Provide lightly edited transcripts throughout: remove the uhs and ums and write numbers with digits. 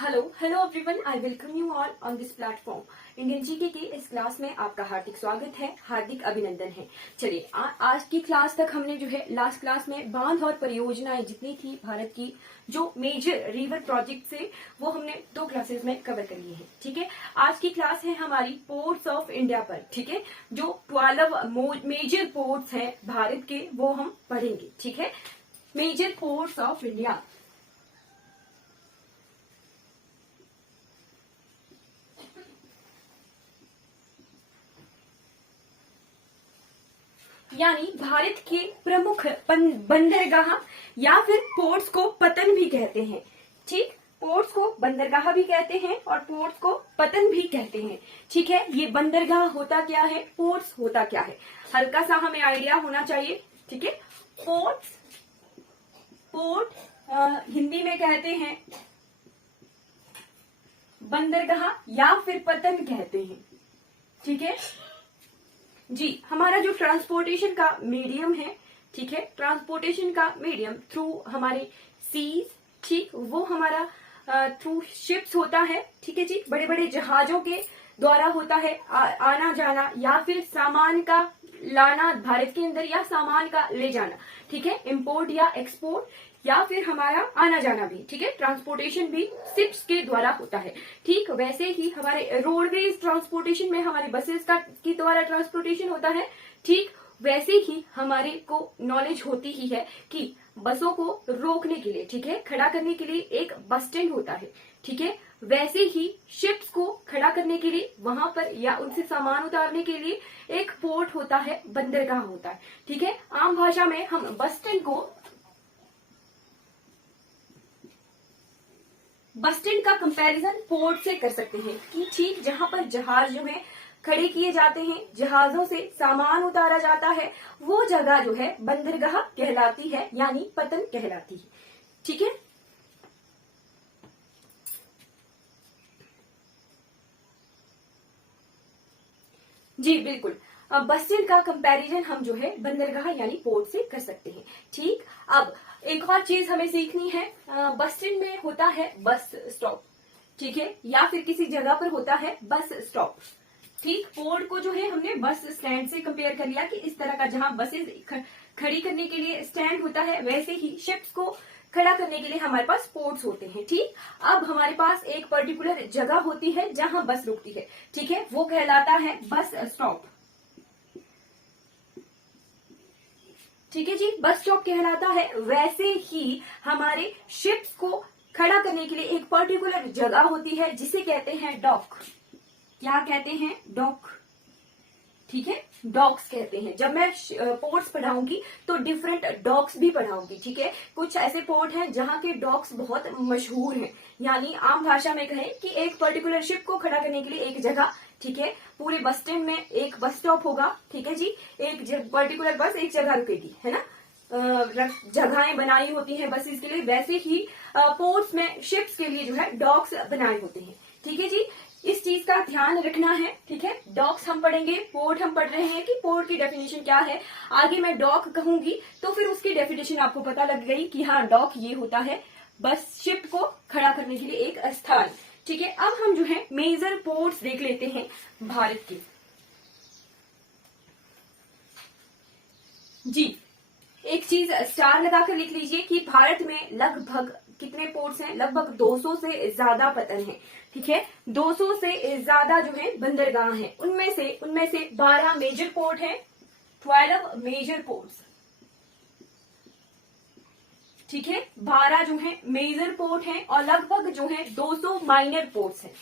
Hello hello everyone, I welcome you all on this platform. Indian GK की इस class में आपका हार्दिक स्वागत है, हार्दिक अभिनंदन है। चलिए आज की क्लास तक हमने जो है लास्ट क्लास में बांध और परियोजनाएं जितनी थी भारत की जो मेजर रिवर प्रोजेक्ट से वो हमने 2 क्लासेस में कवर कर लिए हैं। ठीक है, आज की क्लास है हमारी पोर्ट्स ऑफ इंडिया पर। ठीक है, जो 12 मेजर पोर्ट्स हैं भारत के वो हम पढ़ेंगे। ठीक है, मेजर पोर्ट्स ऑफ इंडिया। यानी भारत के प्रमुख बंदरगाह या फिर पोर्ट्स को पतन भी कहते हैं। ठीक, पोर्ट्स को बंदरगाह भी कहते हैं और पोर्ट्स को पतन भी कहते हैं। ठीक है, ये बंदरगाह होता क्या है, पोर्ट्स होता क्या है, हल्का सा हमें आइडिया होना चाहिए। ठीक है, पोर्ट्स पोर्ट हिंदी में कहते हैं बंदरगाह या फिर पतन कहते हैं। ठीक है जी, हमारा जो ट्रांसपोर्टेशन का मीडियम है, ठीक है, ट्रांसपोर्टेशन का मीडियम थ्रू हमारे सीज, ठीक, वो हमारा थ्रू शिप्स होता है। ठीक है जी, बड़े बड़े जहाजों के द्वारा होता है आना जाना या फिर सामान का लाना भारत के अंदर या सामान का ले जाना। ठीक है, इंपोर्ट या एक्सपोर्ट या फिर हमारा आना जाना भी। ठीक है, ट्रांसपोर्टेशन भी शिप्स के द्वारा होता है। ठीक, वैसे ही हमारे रोडवेज ट्रांसपोर्टेशन में हमारे बसेस का की द्वारा ट्रांसपोर्टेशन होता है। ठीक, वैसे ही हमारे को नॉलेज होती ही है कि बसों को रोकने के लिए, ठीक है, खड़ा करने के लिए एक बस स्टैंड होता है। ठीक है, वैसे ही शिप्स को खड़ा करने के लिए वहां पर या उनसे सामान उतारने के लिए एक पोर्ट होता है, बंदरगाह होता है। ठीक है, आम भाषा में हम बस स्टैंड का कंपैरिजन पोर्ट से कर सकते हैं कि ठीक जहां पर जहाज जो है खड़े किए जाते हैं, जहाजों से सामान उतारा जाता है, वो जगह जो है बंदरगाह कहलाती है, यानी पतन कहलाती है। ठीक है, जी बिल्कुल। बस स्टैंड का कंपैरिजन हम जो है बंदरगाह यानी पोर्ट से कर सकते हैं। ठीक, अब एक और चीज हमें सीखनी है। बस स्टैंड में होता है बस स्टॉप, ठीक है, या फिर किसी जगह पर होता है बस स्टॉप। ठीक, पोर्ट को जो है हमने बस स्टैंड से कंपेयर कर लिया कि इस तरह का जहां बसेस खड़ी करने के लिए स्टैंड होता है, वैसे ही शिप्स को खड़ा करने के लिए हमारे पास पोर्ट्स होते हैं। ठीक, अब हमारे पास एक पर्टिकुलर जगह होती है जहां बस रुकती है। ठीक है, वो कहलाता है बस स्टॉप। ठीक है जी, बस स्टॉप कहलाता है। वैसे ही हमारे शिप्स को खड़ा करने के लिए एक पर्टिकुलर जगह होती है जिसे कहते हैं डॉक। क्या कहते हैं? डॉक। ठीक है, डॉक्स कहते हैं। जब मैं पोर्ट्स पढ़ाऊंगी तो डिफरेंट डॉक्स भी पढ़ाऊंगी। ठीक है, कुछ ऐसे पोर्ट हैं जहां के डॉक्स बहुत मशहूर हैं, यानी आम भाषा में कहें कि एक पर्टिकुलर शिप को खड़ा करने के लिए एक जगह, ठीक है, पूरे बस स्टैंड में एक बस स्टॉप होगा। ठीक है जी, एक पर्टिकुलर बस एक जगह रुकेगी, है ना, जगहें बनाई होती हैं बसेस के लिए, वैसे ही पोर्ट्स में शिप्स के लिए जो है डॉक्स बनाए होते हैं। ठीक है जी, इस चीज का ध्यान रखना है। ठीक है, डॉक्स हम पढ़ेंगे, पोर्ट हम पढ़ रहे हैं कि पोर्ट की डेफिनेशन क्या है। आगे मैं डॉक कहूंगी तो फिर उसकी डेफिनेशन आपको पता लग गई कि हाँ, डॉक ये होता है बस शिप को खड़ा करने के लिए एक स्थान। ठीक है, अब हम जो है मेजर पोर्ट्स देख लेते हैं भारत के। जी, एक चीज स्टार लगाकर लिख लीजिए कि भारत में लगभग कितने पोर्ट्स हैं? लगभग 200 से ज्यादा पतन है। ठीक है, 200 से ज्यादा जो है बंदरगाह हैं। उनमें से 12 मेजर पोर्ट हैं, 12 मेजर पोर्ट्स। ठीक है, 12 जो है मेजर पोर्ट हैं और लगभग जो है 200 माइनर पोर्ट्स हैं।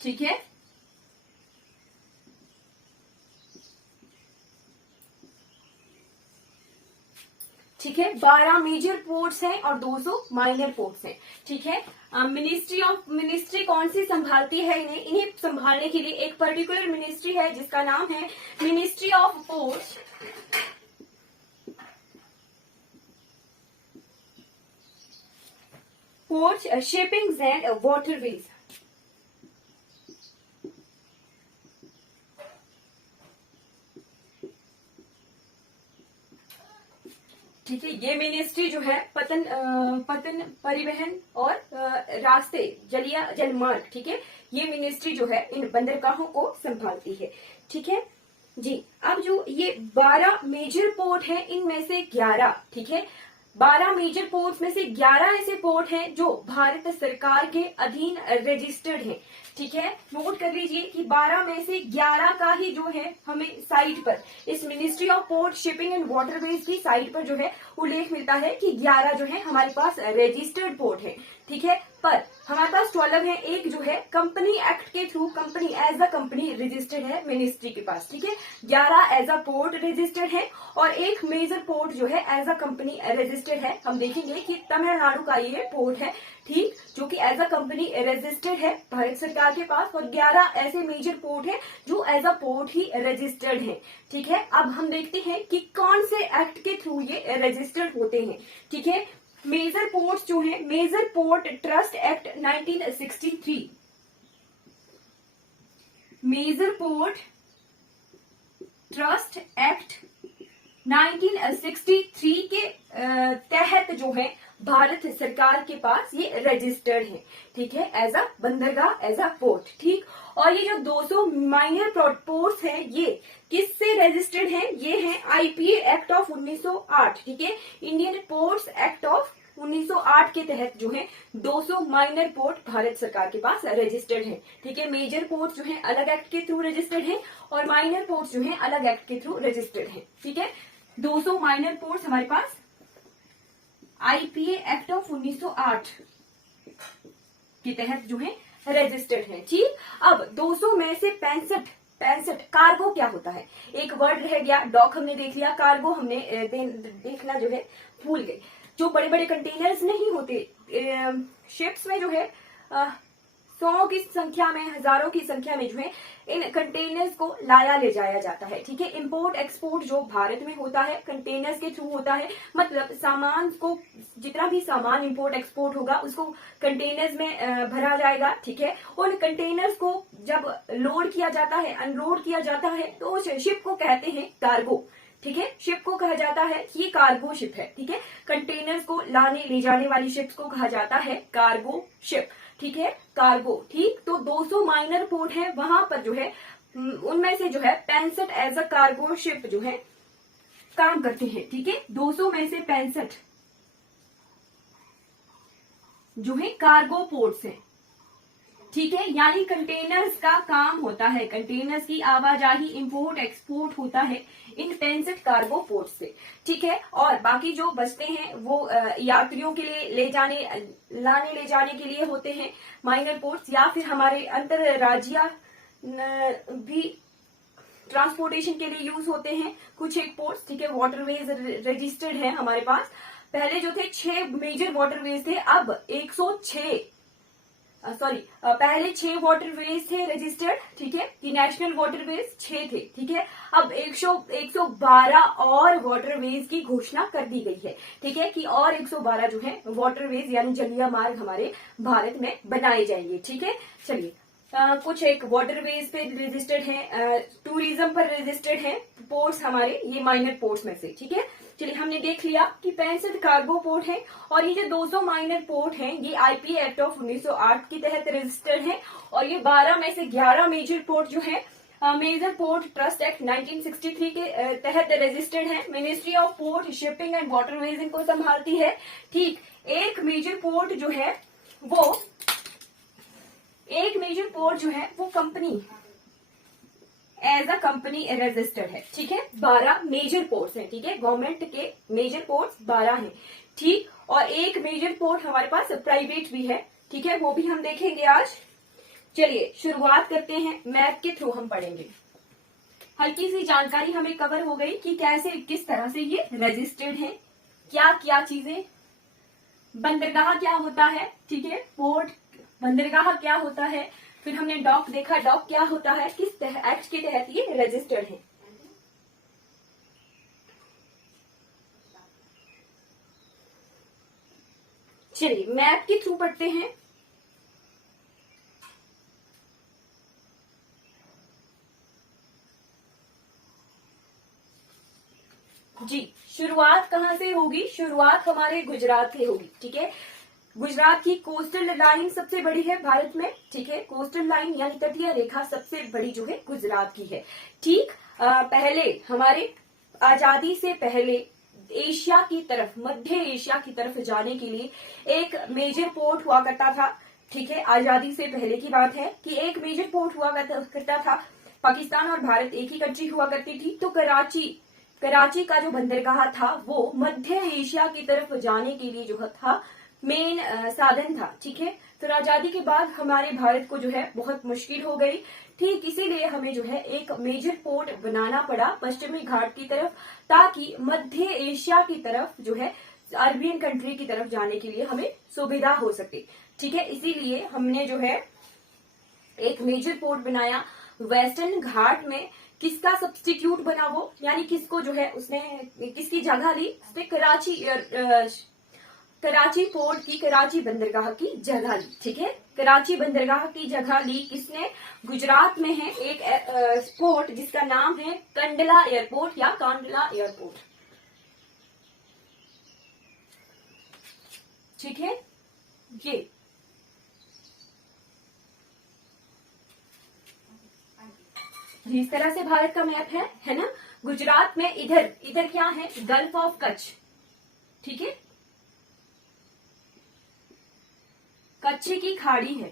ठीक है, ठीक है, 12 मेजर पोर्ट्स हैं और 200 माइनर पोर्ट्स हैं। ठीक है, मिनिस्ट्री कौन सी संभालती है इन्हें? इन्हें संभालने के लिए एक पर्टिकुलर मिनिस्ट्री है जिसका नाम है ministry of ports, shipping and waterways. ठीक ठीक है। ये मिनिस्ट्री जो है पतन परिवहन और रास्ते जलमार्ग, ठीक है, ये मिनिस्ट्री जो है इन बंदरगाहों को संभालती है, ठीक है जी। अब जो ये 12 मेजर पोर्ट है, इनमें से 11, ठीक है, 12 मेजर पोर्ट्स में से 11 ऐसे पोर्ट हैं जो भारत सरकार के अधीन रजिस्टर्ड हैं, ठीक है। नोट कर लीजिए कि 12 में से 11 का ही जो है हमें साइट पर, इस ministry of port shipping and waterways की साइट पर जो है उल्लेख मिलता है कि 11 जो है हमारे पास रजिस्टर्ड पोर्ट है, ठीक है। पर हमारे पास 12 है, एक जो है कंपनी एक्ट के through company as a company registered है मिनिस्ट्री के पास, ठीक है। 11 एज अ पोर्ट रजिस्टर्ड है और एक मेजर पोर्ट जो है एज अ कंपनी रजिस्टर्ड है। हम देखेंगे कि तमिलनाडु का ये पोर्ट है, ठीक, जो कि एज अ कंपनी रजिस्टर्ड है भारत सरकार के पास, और 11 ऐसे मेजर पोर्ट है जो एज अ पोर्ट ही रजिस्टर्ड है, ठीक है। अब हम देखते हैं कि कौन से एक्ट के थ्रू ये रजिस्टर्ड होते हैं, ठीक है। मेजर पोर्ट्स जो है, major port trust act 1963, major port trust act 1963 के तहत जो है भारत सरकार के पास ये रजिस्टर्ड है, ठीक है, एज अ बंदरगाह, एज अ पोर्ट, ठीक। और ये जो 200 माइनर पोर्ट्स हैं, ये किससे रजिस्टर्ड हैं? ये हैं आईपीए एक्ट ऑफ 1908, ठीक है, इंडियन पोर्ट्स एक्ट ऑफ 1908 के तहत जो है 200 माइनर पोर्ट भारत सरकार के पास रजिस्टर्ड है, ठीक है। मेजर पोर्ट जो है अलग एक्ट के थ्रू रजिस्टर्ड है और माइनर पोर्ट जो है अलग एक्ट के थ्रू रजिस्टर्ड है, ठीक है। 200 माइनर पोर्ट्स हमारे पास आईपीए एक्ट ऑफ 1908 के तहत जो है रजिस्टर्ड है, ठीक। अब 200 में से 65 कार्गो क्या होता है? एक वर्ड रह गया, डॉक हमने देख लिया, कार्गो हमने देखना जो है भूल गए। जो बड़े बड़े कंटेनर्स नहीं होते शिप्स में जो है 100 की संख्या में, हजारों की संख्या में जो है इन कंटेनर्स को लाया ले जाया जाता है, ठीक है। इंपोर्ट एक्सपोर्ट जो भारत में होता है कंटेनर्स के थ्रू होता है, मतलब सामान को, जितना भी सामान इंपोर्ट एक्सपोर्ट होगा उसको कंटेनर्स में भरा जाएगा, ठीक है। उन कंटेनर्स को जब लोड किया जाता है, अनलोड किया जाता है, तो उस शिप को कहते हैं कार्गो, ठीक है। शिप को कहा जाता है कि ये कार्गो शिप है, ठीक है। कंटेनर्स को लाने ले जाने वाली शिप्स को कहा जाता है कार्गो शिप, ठीक है, कार्गो, ठीक। तो 200 माइनर पोर्ट है, वहां पर जो है उनमें से जो है 65 एज अ कार्गो शिप जो है काम करते हैं, ठीक है। 200 में से 65 जो है कार्गो पोर्ट्स हैं, ठीक है, यानी कंटेनर्स का काम होता है, कंटेनर्स की आवाजाही, इंपोर्ट एक्सपोर्ट होता है इन 65 कार्गो पोर्ट से, ठीक है। और बाकी जो बचते हैं वो यात्रियों के लिए लाने ले जाने के लिए होते हैं माइनर पोर्ट्स, या फिर हमारे अंतरराज्यीय भी ट्रांसपोर्टेशन के लिए यूज होते हैं कुछ एक पोर्ट्स, ठीक है। वाटरवेज रजिस्टर्ड है हमारे पास, पहले जो थे 6 मेजर वाटरवेज थे, अब 106 पहले 6 वाटरवेज थे रजिस्टर्ड, ठीक है, कि नेशनल वाटरवेज 6 थे, ठीक है। अब 112 और वाटरवेज की घोषणा कर दी गई है, ठीक है, कि और 112 जो है वाटरवेज यानी जलीय मार्ग हमारे भारत में बनाए जाएंगे, ठीक है। चलिए कुछ एक वाटरवेज पे रजिस्टर्ड है, टूरिज्म पर रजिस्टर्ड है पोर्ट्स हमारे, ये माइनर पोर्ट्स में से, ठीक है। चलिए हमने देख लिया कि 65 कार्गो पोर्ट है, और ये जो 200 माइनर पोर्ट हैं ये आईपी एक्ट ऑफ 1908 के तहत रजिस्टर्ड है, और ये 12 में से 11 मेजर पोर्ट जो है मेजर पोर्ट ट्रस्ट एक्ट 1963 के तहत रजिस्टर्ड है। Ministry of port shipping and waterways इनको संभालती है, ठीक। एक मेजर पोर्ट जो है वो company as a company registered है, ठीक है। 12 मेजर पोर्ट्स हैं, ठीक है, गवर्नमेंट के मेजर पोर्ट्स 12 हैं, ठीक। और एक मेजर पोर्ट हमारे पास प्राइवेट भी है, ठीक है, वो भी हम देखेंगे आज। चलिए शुरुआत करते हैं, मैप के थ्रू हम पढ़ेंगे। हल्की सी जानकारी हमें कवर हो गई कि कैसे किस तरह से ये रजिस्टर्ड है, क्या क्या चीजें, बंदरगाह क्या होता है, ठीक है, पोर्ट बंदरगाह क्या होता है, फिर हमने डॉक देखा, डॉक क्या होता है, किस एक्ट के तहत ये रजिस्टर्ड है। चलिए मैप के थ्रू पढ़ते हैं। जी शुरुआत कहाँ से होगी? शुरुआत हमारे गुजरात से होगी, ठीक है। गुजरात की कोस्टल लाइन सबसे बड़ी है भारत में, ठीक है। कोस्टल लाइन यानी तटीय रेखा सबसे बड़ी जो है गुजरात की है, ठीक। पहले हमारे आजादी से पहले एशिया की तरफ, मध्य एशिया की तरफ जाने के लिए एक मेजर पोर्ट हुआ करता था, ठीक है। आजादी से पहले की बात है कि एक मेजर पोर्ट हुआ करता था। पाकिस्तान और भारत एक ही कंट्री हुआ करती थी, तो कराची का जो बंदरगाह था वो मध्य एशिया की तरफ जाने के लिए जो था मेन साधन था, ठीक है। फिर आजादी के बाद हमारे भारत को जो है बहुत मुश्किल हो गई, ठीक। इसीलिए हमें जो है एक मेजर पोर्ट बनाना पड़ा पश्चिमी घाट की तरफ, ताकि मध्य एशिया की तरफ जो है अरबियन कंट्री की तरफ जाने के लिए हमें सुविधा हो सके, ठीक है। इसीलिए हमने जो है एक मेजर पोर्ट बनाया वेस्टर्न घाट में। किसका सब्स्टिट्यूट बना वो, यानी किसको जो है उसने किसकी जगह ली? उसने कराची पोर्ट की, कराची बंदरगाह की जगह ली, ठीक है। कराची बंदरगाह की जगह ली किसने? गुजरात में है एक पोर्ट जिसका नाम है कंडला एयरपोर्ट या कांडला एयरपोर्ट, ठीक है। ये इस तरह से भारत का मैप है ना। गुजरात में इधर क्या है? गल्फ ऑफ कच्छ, ठीक है। कच्छ की खाड़ी है,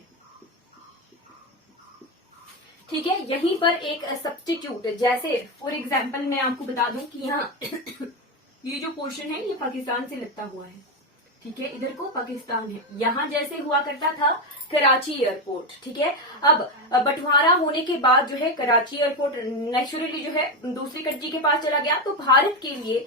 ठीक है। यहीं पर एक सब्स्टिट्यूट, जैसे फॉर एग्जांपल मैं आपको बता दूं कि यहाँ ये जो पोर्शन है ये पाकिस्तान से लगता हुआ है, ठीक है। इधर को पाकिस्तान है। यहाँ जैसे हुआ करता था कराची एयरपोर्ट, ठीक है। अब बंटवारा होने के बाद जो है कराची एयरपोर्ट नेचुरली जो है दूसरी कंट्री के पास चला गया, तो भारत के लिए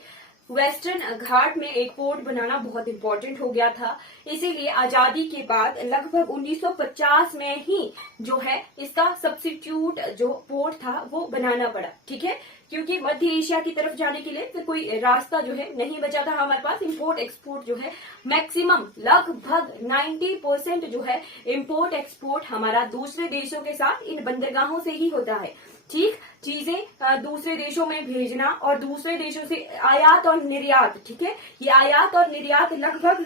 वेस्टर्न घाट में एक पोर्ट बनाना बहुत इंपॉर्टेंट हो गया था। इसीलिए आजादी के बाद लगभग 1950 में ही जो है इसका सब्स्टिट्यूट जो पोर्ट था वो बनाना पड़ा, ठीक है। क्योंकि मध्य एशिया की तरफ जाने के लिए फिर कोई रास्ता जो है नहीं बचा था हमारे पास। इंपोर्ट एक्सपोर्ट जो है मैक्सिमम लगभग 90% जो है इंपोर्ट एक्सपोर्ट हमारा दूसरे देशों के साथ इन बंदरगाहों से ही होता है, ठीक। चीजें दूसरे देशों में भेजना और दूसरे देशों से आयात और निर्यात, ठीक है। ये आयात और निर्यात लगभग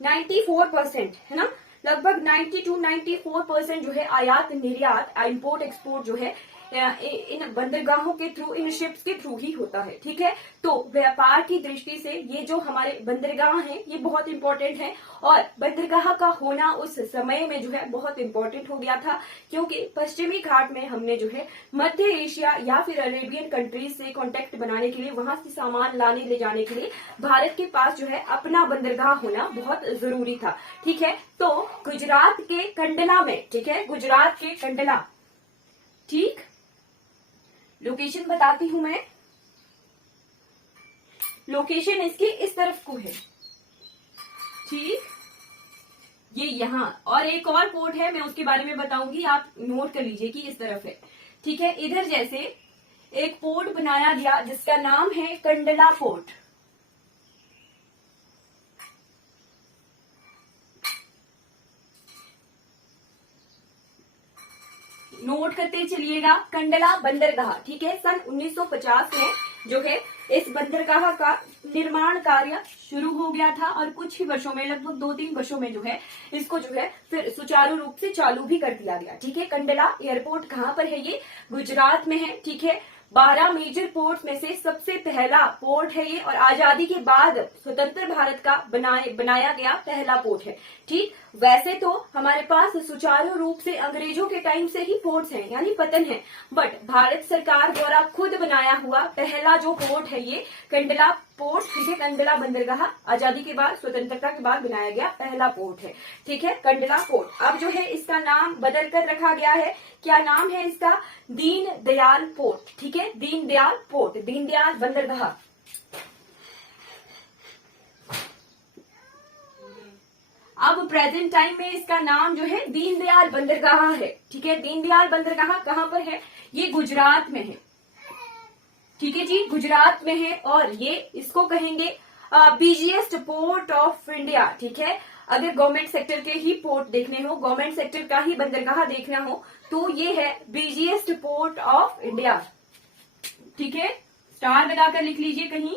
94% है ना, लगभग 90 to 94% जो है आयात निर्यात, इंपोर्ट एक्सपोर्ट जो है इन बंदरगाहों के थ्रू, इन शिप्स के थ्रू ही होता है, ठीक है। तो व्यापार की दृष्टि से ये जो हमारे बंदरगाह हैं ये बहुत इंपॉर्टेंट है, और बंदरगाह का होना उस समय में जो है बहुत इंपॉर्टेंट हो गया था, क्योंकि पश्चिमी घाट में हमने जो है मध्य एशिया या फिर अरेबियन कंट्रीज से कॉन्टेक्ट बनाने के लिए, वहां से सामान लाने ले जाने के लिए भारत के पास जो है अपना बंदरगाह होना बहुत जरूरी था, ठीक है। तो गुजरात के कंडला में, ठीक है, गुजरात के कंडला, ठीक। लोकेशन बताती हूं मैं, लोकेशन इसकी इस तरफ को है, ठीक। ये यहाँ, और एक और पोर्ट है मैं उसके बारे में बताऊंगी, आप नोट कर लीजिए कि इस तरफ है, ठीक है। इधर जैसे एक पोर्ट बनाया गया जिसका नाम है कंडला पोर्ट, नोट करते चलिएगा, कंडला बंदरगाह, ठीक है। सन 1950 में जो है इस बंदरगाह का निर्माण कार्य शुरू हो गया था, और कुछ ही वर्षों में, लगभग 2-3 वर्षों में जो है इसको जो है फिर सुचारू रूप से चालू भी कर दिया गया, ठीक है। कंडला एयरपोर्ट कहाँ पर है? ये गुजरात में है, ठीक है। 12 मेजर पोर्ट में से सबसे पहला पोर्ट है ये, और आजादी के बाद स्वतंत्र भारत का बनाया गया पहला पोर्ट है, ठीक। वैसे तो हमारे पास सुचारू रूप से अंग्रेजों के टाइम से ही पोर्ट्स हैं, यानी पतन है, बट भारत सरकार द्वारा खुद बनाया हुआ पहला जो पोर्ट है ये कंडला पोर्ट, ठीक है। कंडला बंदरगाह आजादी के बाद, स्वतंत्रता के बाद बनाया गया पहला पोर्ट है, ठीक है, कंडला पोर्ट। अब जो है इसका नाम बदल कर रखा गया है, क्या नाम है इसका? दीन दयाल पोर्ट, ठीक है, दीन दयाल पोर्ट, दीन दयाल बंदरगाह। अब प्रेजेंट टाइम में इसका नाम जो है दीनदयाल बंदरगाह है, ठीक है। दीनदयाल बंदरगाह कहाँ पर है? ये गुजरात में है, ठीक है जी, गुजरात में है, और ये इसको कहेंगे बिजिएस्ट पोर्ट ऑफ इंडिया, ठीक है। अगर गवर्नमेंट सेक्टर के ही पोर्ट देखने हो, गवर्नमेंट सेक्टर का ही बंदरगाह देखना हो, तो ये है बिजिएस्ट पोर्ट ऑफ इंडिया, ठीक है। स्टार लगाकर लिख लीजिए कहीं,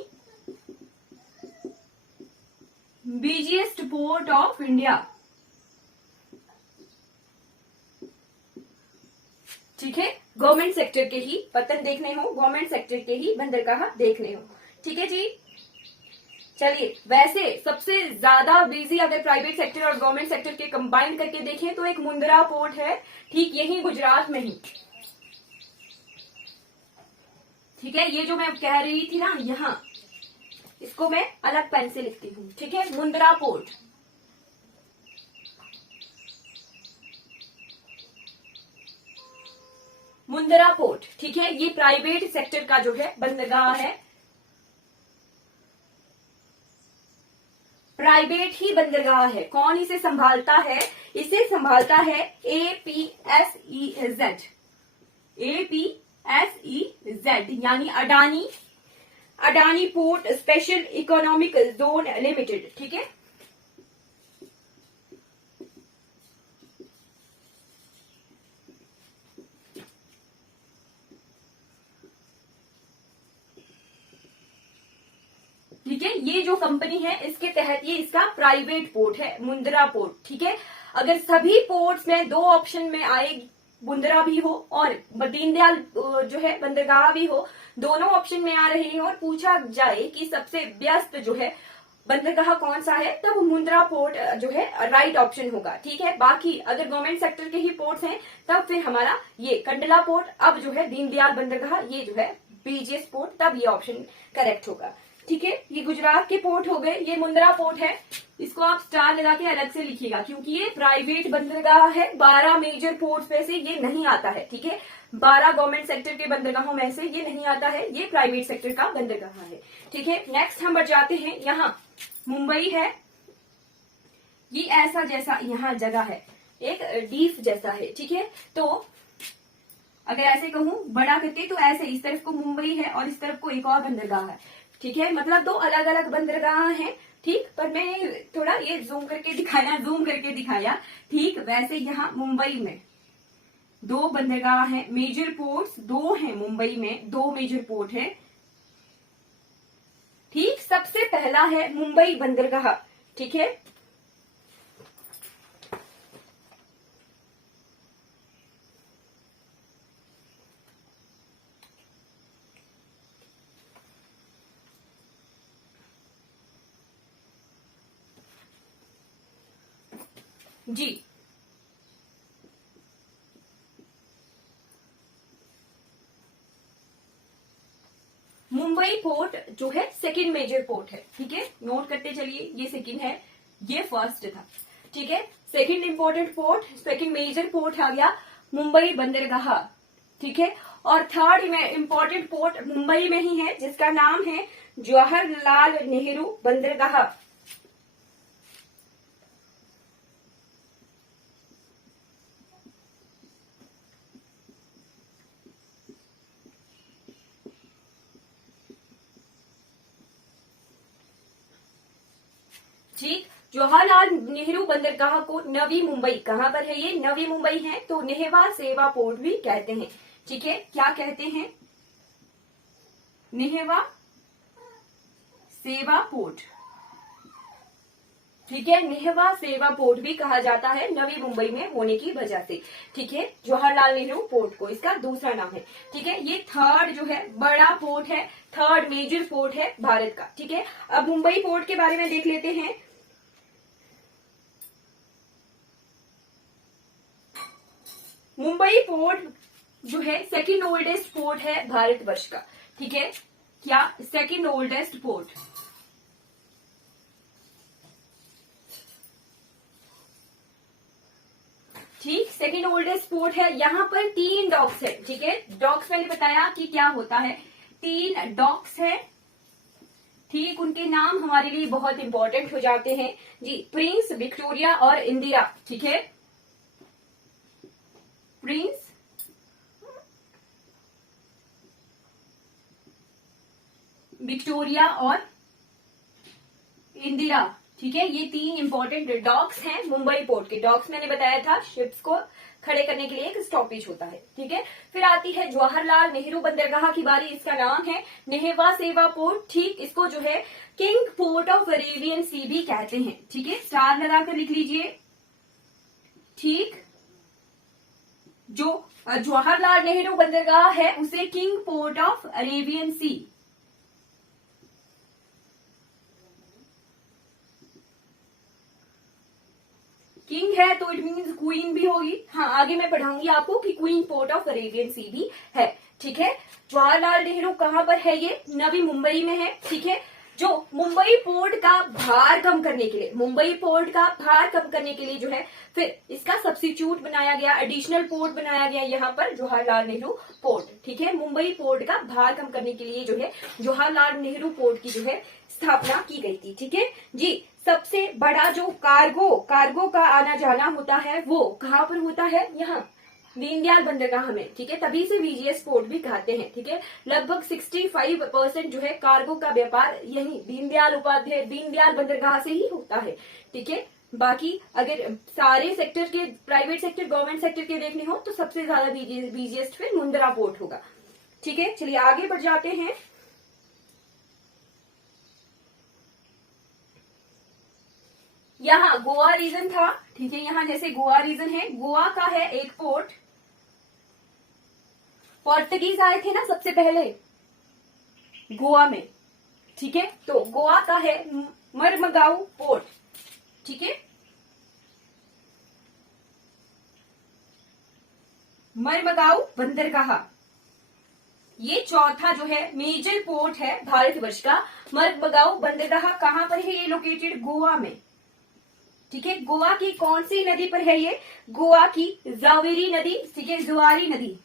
बिजिएस्ट पोर्ट ऑफ इंडिया। ठीक है, गवर्नमेंट सेक्टर के ही पत्तन देखने हो, गवर्नमेंट सेक्टर के ही बंदरगाह देखने हो। ठीक है जी। चलिए, वैसे सबसे ज्यादा बिजी अगर प्राइवेट सेक्टर और गवर्नमेंट सेक्टर के कंबाइन करके देखें तो एक मुंद्रा पोर्ट है, ठीक यही गुजरात में ही। ठीक है, ये जो मैं कह रही थी ना यहाँ, इसको मैं अलग पेन से लिखती हूँ। ठीक है, मुंद्रा पोर्ट। मुंद्रा पोर्ट, ठीक है, ये प्राइवेट सेक्टर का जो है बंदरगाह है, प्राइवेट ही बंदरगाह है। कौन इसे संभालता है? इसे संभालता है APSEZ, APSEZ यानी Adani port special economic zone limited. ठीक है, ठीक है, ये जो कंपनी है इसके तहत ये इसका प्राइवेट पोर्ट है, मुंद्रा पोर्ट। ठीक है, अगर सभी पोर्ट्स में दो ऑप्शन में आए, मुंद्रा भी हो और दीनदयाल जो है बंदरगाह भी हो, दोनों ऑप्शन में आ रहे हैं और पूछा जाए कि सबसे व्यस्त जो है बंदरगाह कौन सा है, तब मुंद्रा पोर्ट जो है राइट ऑप्शन होगा। ठीक है, बाकी अगर गवर्नमेंट सेक्टर के ही पोर्ट्स हैं तब फिर हमारा ये कंडला पोर्ट, अब जो है दीनदयाल बंदरगाह, ये जो है बीजीएस पोर्ट, तब ये ऑप्शन करेक्ट होगा। ठीक है, ये गुजरात के पोर्ट हो गए, ये मुंद्रा पोर्ट है, इसको आप स्टार लगा के अलग से लिखिएगा क्योंकि ये प्राइवेट बंदरगाह है। 12 मेजर पोर्ट में से ये नहीं आता है। ठीक है, 12 गवर्नमेंट सेक्टर के बंदरगाहों में से ये नहीं आता है, ये प्राइवेट सेक्टर का बंदरगाह है। ठीक है, नेक्स्ट हम बढ़ जाते हैं, यहाँ मुंबई है, ये ऐसा जैसा यहाँ जगह है, एक डीफ जैसा है। ठीक है, तो अगर ऐसे कहूं बड़ा करके तो ऐसे इस तरफ को मुंबई है और इस तरफ को एक और बंदरगाह है। ठीक है, मतलब दो अलग अलग बंदरगाह हैं। ठीक, पर मैंने थोड़ा ये जूम करके दिखाया। ठीक, वैसे यहाँ मुंबई में दो बंदरगाह हैं, मेजर पोर्ट्स दो हैं, मुंबई में 2 मेजर पोर्ट है। ठीक, सबसे पहला है मुंबई बंदरगाह। ठीक है, जी, मुंबई पोर्ट जो है सेकंड मेजर पोर्ट है। ठीक है, नोट करते चलिए, ये सेकंड है, ये फर्स्ट था। ठीक है, second important port, second major port आ गया मुंबई बंदरगाह। ठीक है, और थर्ड में इंपॉर्टेंट पोर्ट मुंबई में ही है जिसका नाम है जवाहरलाल नेहरू बंदरगाह। ठीक, जवाहरलाल नेहरू बंदरगाह को नवी मुंबई, कहां पर है ये? नवी मुंबई है, तो नेहवा सेवा पोर्ट भी कहते हैं। ठीक है, क्या कहते हैं? नेहवा सेवा पोर्ट। ठीक है, नेहवा सेवा पोर्ट भी कहा जाता है नवी मुंबई में होने की वजह से। ठीक है, जवाहरलाल नेहरू पोर्ट को इसका दूसरा नाम है। ठीक है, ये थर्ड जो है बड़ा पोर्ट है, थर्ड मेजर पोर्ट है भारत का। ठीक है, अब मुंबई पोर्ट के बारे में देख लेते हैं। मुंबई पोर्ट जो है सेकंड ओल्डेस्ट पोर्ट है भारतवर्ष का। ठीक है, क्या? Second oldest port. ठीक, सेकंड ओल्डेस्ट पोर्ट है। यहाँ पर 3 डॉक्स है। ठीक है, डॉक्स मैंने बताया कि क्या होता है, 3 डॉक्स है। ठीक, उनके नाम हमारे लिए बहुत इंपॉर्टेंट हो जाते हैं जी, प्रिंस, विक्टोरिया और इंदिरा। ठीक है, प्रिंस, विक्टोरिया और इंदिरा। ठीक है, ये 3 इंपॉर्टेंट डॉक्स हैं मुंबई पोर्ट के। डॉक्स मैंने बताया था शिप्स को खड़े करने के लिए एक स्टॉपेज होता है। ठीक है, फिर आती है जवाहरलाल नेहरू बंदरगाह की बारी। इसका नाम है नेहवा सेवा पोर्ट। ठीक, इसको जो है किंग पोर्ट ऑफ अरेबियन सी भी कहते हैं। ठीक है, स्टार लगाकर लिख लीजिए। ठीक, जो जवाहरलाल नेहरू बंदरगाह है उसे king port of Arabian sea. King है तो इट मीन्स क्वीन भी होगी। हाँ, आगे मैं पढ़ाऊंगी आपको कि क्वीन पोर्ट ऑफ अरेबियन सी भी है। ठीक है, जवाहरलाल नेहरू कहाँ पर है? ये नवी मुंबई में है। ठीक है, जो मुंबई पोर्ट का भार कम करने के लिए, मुंबई पोर्ट का भार कम करने के लिए जो है फिर इसका सब्स्टिट्यूट बनाया गया, एडिशनल पोर्ट बनाया गया यहाँ पर जवाहरलाल नेहरू पोर्ट। ठीक है, मुंबई पोर्ट का भार कम करने के लिए जो है जवाहरलाल नेहरू पोर्ट की जो है स्थापना की गई थी। ठीक है जी, सबसे बड़ा जो कार्गो का आना जाना होता है वो कहाँ पर होता है? यहाँ दीनदयाल बंदरगाह में। ठीक है, तभी से वीजीएस पोर्ट भी कहते हैं। ठीक है, लगभग 65% जो है कार्गो का व्यापार यही दीनदयाल बंदरगाह से ही होता है। ठीक है, बाकी अगर सारे सेक्टर के, प्राइवेट सेक्टर, गवर्नमेंट सेक्टर के देखने हो तो सबसे ज्यादा बिजिएस्ट फिर मुंद्रा पोर्ट होगा। ठीक है, चलिए आगे बढ़ जाते हैं। यहाँ गोवा रीजन था। ठीक है, यहाँ जैसे गोवा रीजन है, गोवा का है एक पोर्ट। पोर्तुगीज आए थे ना सबसे पहले गोवा में। ठीक है, तो गोवा का है मरमगाऊ पोर्ट। ठीक है, मरमगाऊ बंदरगाह ये चौथा जो है मेजर पोर्ट है भारतवर्ष का। मरमगाऊ बंदरगाह कहाँ पर है? ये लोकेटेड गोवा में। ठीक है, गोवा की कौन सी नदी पर है ये? गोवा की जावेरी नदी। ठीक है, जुआरी नदी।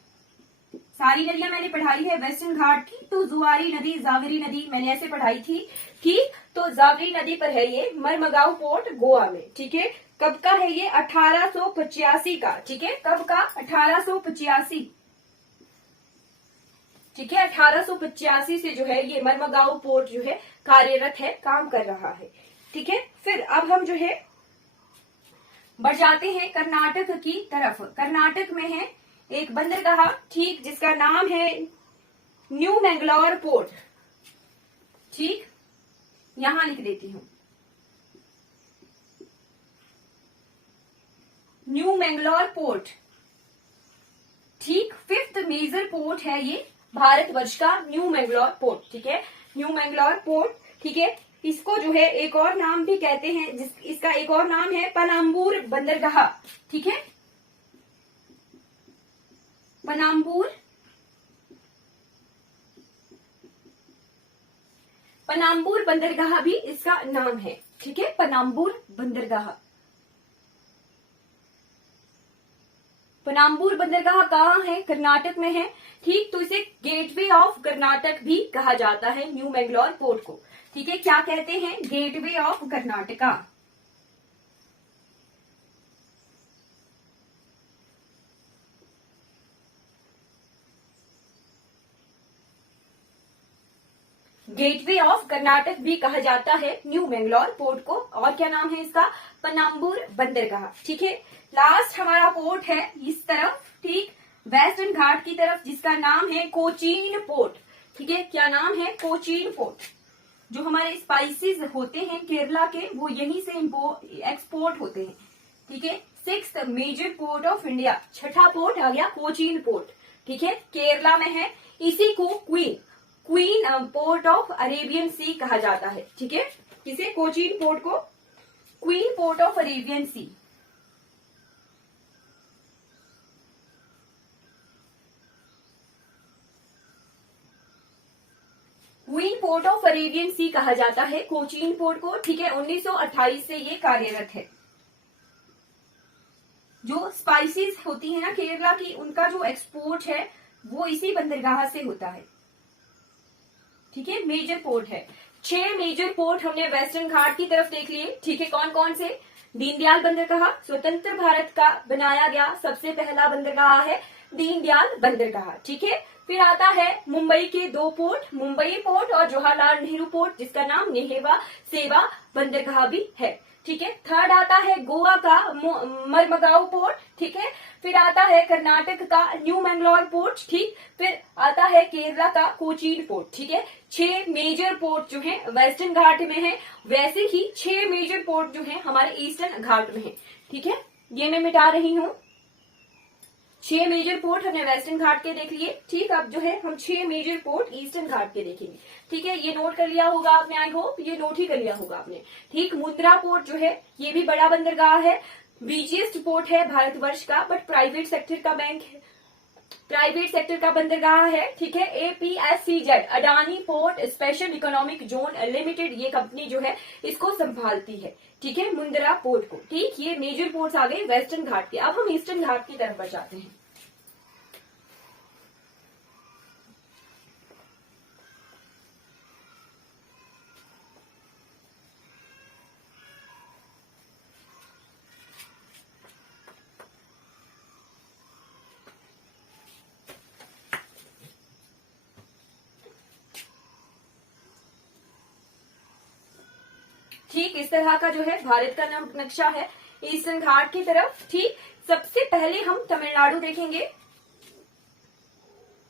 सारी नदियां मैंने पढ़ाई है वेस्टर्न घाट की, तो जुआरी नदी, जावेरी नदी मैंने ऐसे पढ़ाई थी। ठीक, तो जावेरी नदी पर है ये मरमगाऊ पोर्ट गोवा में। ठीक है, कब का है ये? 1885 का। ठीक है, कब का? 1885। ठीक है, 1885 से जो है ये मरमगाऊ पोर्ट जो है कार्यरत है, काम कर रहा है। ठीक है, फिर अब हम जो है बढ़ जाते हैं कर्नाटक की तरफ। कर्नाटक में है एक बंदरगाह, ठीक, जिसका नाम है न्यू मैंगलोर पोर्ट। ठीक, यहां लिख देती हूं न्यू मैंगलोर पोर्ट। ठीक, 5th मेजर पोर्ट है ये भारतवर्ष का, न्यू मैंगलोर पोर्ट। ठीक है, न्यू मैंगलोर पोर्ट। ठीक है, इसको जो है एक और नाम भी कहते हैं, इसका एक और नाम है पनाम्बूर बंदरगाह। ठीक है, पनाम्बूर बंदरगाह भी इसका नाम है। ठीक है, पनाम्बूर बंदरगाह। पनाम्बूर बंदरगाह कहाँ है? कर्नाटक में है। ठीक, तो इसे गेटवे ऑफ कर्नाटक भी कहा जाता है न्यू मैंगलोर पोर्ट को। ठीक है, क्या कहते हैं? Gateway of Karnataka. Gateway of Karnataka भी कहा जाता है न्यू मैंगलोर पोर्ट को। और क्या नाम है इसका? पनाम्बूर बंदरगाह। ठीक है, लास्ट हमारा पोर्ट है इस तरफ, ठीक, वेस्टर्न घाट की तरफ, जिसका नाम है कोचीन पोर्ट। ठीक है, क्या नाम है? कोचीन पोर्ट। जो हमारे स्पाइसेस होते हैं केरला के, वो यहीं से एक्सपोर्ट होते हैं। ठीक है, 6th major port of India, छठा पोर्ट आ गया कोचीन पोर्ट। ठीक है, केरला में है। इसी को queen port of Arabian sea कहा जाता है। ठीक है, किसे? कोचीन पोर्ट को queen port of Arabian sea. Queen port of Arabian sea कहा जाता है कोचीन पोर्ट को। ठीक है, 1928 से ये कार्यरत है। जो स्पाइसेस होती है ना केरला की, उनका जो एक्सपोर्ट है वो इसी बंदरगाह से होता है। ठीक है, मेजर पोर्ट है। 6 मेजर पोर्ट हमने वेस्टर्न घाट की तरफ देख लिए। ठीक है, कौन कौन से? दीनदयाल बंदरगाह, स्वतंत्र भारत का बनाया गया सबसे पहला बंदरगाह है दीनदयाल बंदरगाह। ठीक है, फिर आता है मुंबई के 2 पोर्ट, मुंबई पोर्ट और जवाहरलाल नेहरू पोर्ट, जिसका नाम नेहवा सेवा बंदरगाह भी है। ठीक है। थर्ड आता है गोवा का मरमगांव पोर्ट, ठीक है। फिर आता है कर्नाटक का न्यू मैंगलोर पोर्ट, ठीक। फिर आता है केरला का कोचीन पोर्ट, ठीक है। 6 मेजर पोर्ट जो है वेस्टर्न घाट में है, वैसे ही 6 मेजर पोर्ट जो है हमारे ईस्टर्न घाट में है, ठीक है। ये मैं मिटा रही हूं। 6 मेजर पोर्ट हमने वेस्टर्न घाट के देख लिए, ठीक। अब जो है हम 6 मेजर पोर्ट ईस्टर्न घाट के देखेंगे, ठीक है। ये नोट कर लिया होगा आपने, आई होप ये नोट ही कर लिया होगा आपने, ठीक। मुंद्रा पोर्ट जो है ये भी बड़ा बंदरगाह है, बिजिएस्ट पोर्ट है भारतवर्ष का, बट प्राइवेट सेक्टर का बैंक है, प्राइवेट सेक्टर का बंदरगाह है, ठीक है। APSCZ Adani port special economic zone limited, ये कंपनी जो है इसको संभालती है, ठीक है, मुंद्रा पोर्ट को, ठीक। ये मेजर पोर्ट्स आ गए वेस्टर्न घाट के। अब हम ईस्टर्न घाट की तरफ बढ़ जाते हैं। ठीक इस तरह का जो है भारत का नक्शा है ईस्टर्न घाट की तरफ, ठीक। सबसे पहले हम तमिलनाडु देखेंगे।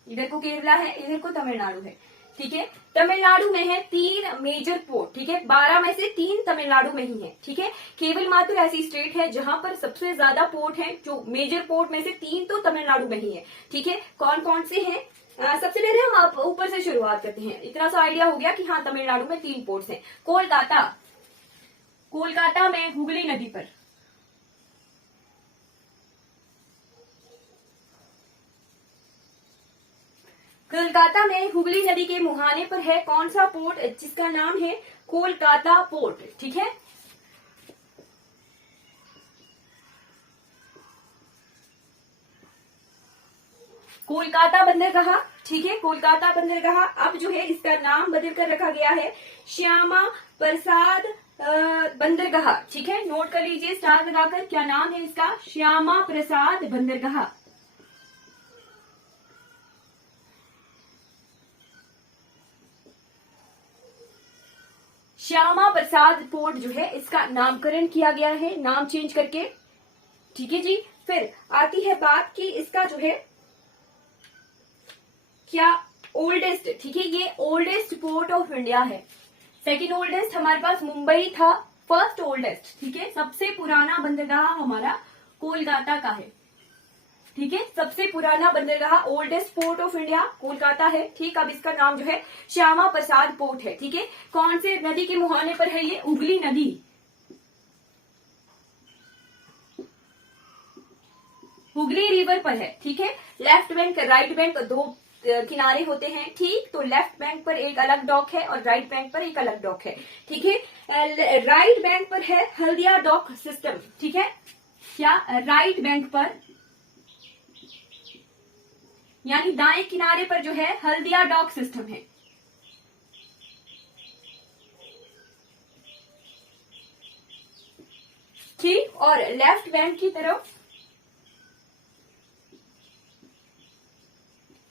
इधर को केरला है, इधर को तमिलनाडु है, ठीक है। तमिलनाडु में है 3 मेजर पोर्ट, ठीक है। 12 में से 3 तमिलनाडु में ही है, ठीक है। केवल मात्र ऐसी स्टेट है जहां पर सबसे ज्यादा पोर्ट है, जो मेजर पोर्ट में से 3 तो तमिलनाडु में ही है, ठीक है। कौन कौन से हैं? सबसे पहले हम आप ऊपर से शुरुआत करते हैं। इतना सा आइडिया हो गया कि हाँ तमिलनाडु में 3 पोर्ट्स हैं। कोलकाता, कोलकाता में हुगली नदी पर, कोलकाता में हुगली नदी के मुहाने पर है कौन सा पोर्ट, जिसका नाम है कोलकाता पोर्ट, ठीक है। कोलकाता बंदरगाह, ठीक है। कोलकाता बंदरगाह अब जो है इसका नाम बदल कर रखा गया है श्यामा प्रसाद बंदरगाह, ठीक है। नोट कर लीजिए स्टार लगाकर, क्या नाम है इसका? श्यामा प्रसाद बंदरगाह। श्यामा प्रसाद पोर्ट जो है इसका नामकरण किया गया है, नाम चेंज करके, ठीक है जी। फिर आती है बात कि इसका जो है क्या ओल्डेस्ट, ठीक है, ये ओल्डेस्ट पोर्ट ऑफ इंडिया है। सेकेंड ओल्डेस्ट हमारे पास मुंबई था, फर्स्ट ओल्डेस्ट, ठीक है, सबसे पुराना बंदरगाह हमारा कोलकाता का है, ठीक है। सबसे पुराना बंदरगाह oldest port of India Kolkata है, ठीक। अब इसका नाम जो है श्यामा प्रसाद पोर्ट है, ठीक है। कौन से नदी के मुहाने पर है ये? हुगली नदी, हुगली रिवर पर है, ठीक है। लेफ्ट बैंक राइट बैंक 2 किनारे होते हैं, ठीक। तो लेफ्ट बैंक पर एक अलग डॉक है और राइट बैंक पर एक अलग डॉक है, ठीक है। राइट बैंक पर है हल्दिया डॉक सिस्टम, ठीक है। क्या राइट बैंक पर यानी दाएं किनारे पर जो है हल्दिया डॉक सिस्टम है, ठीक। और लेफ्ट बैंक की तरफ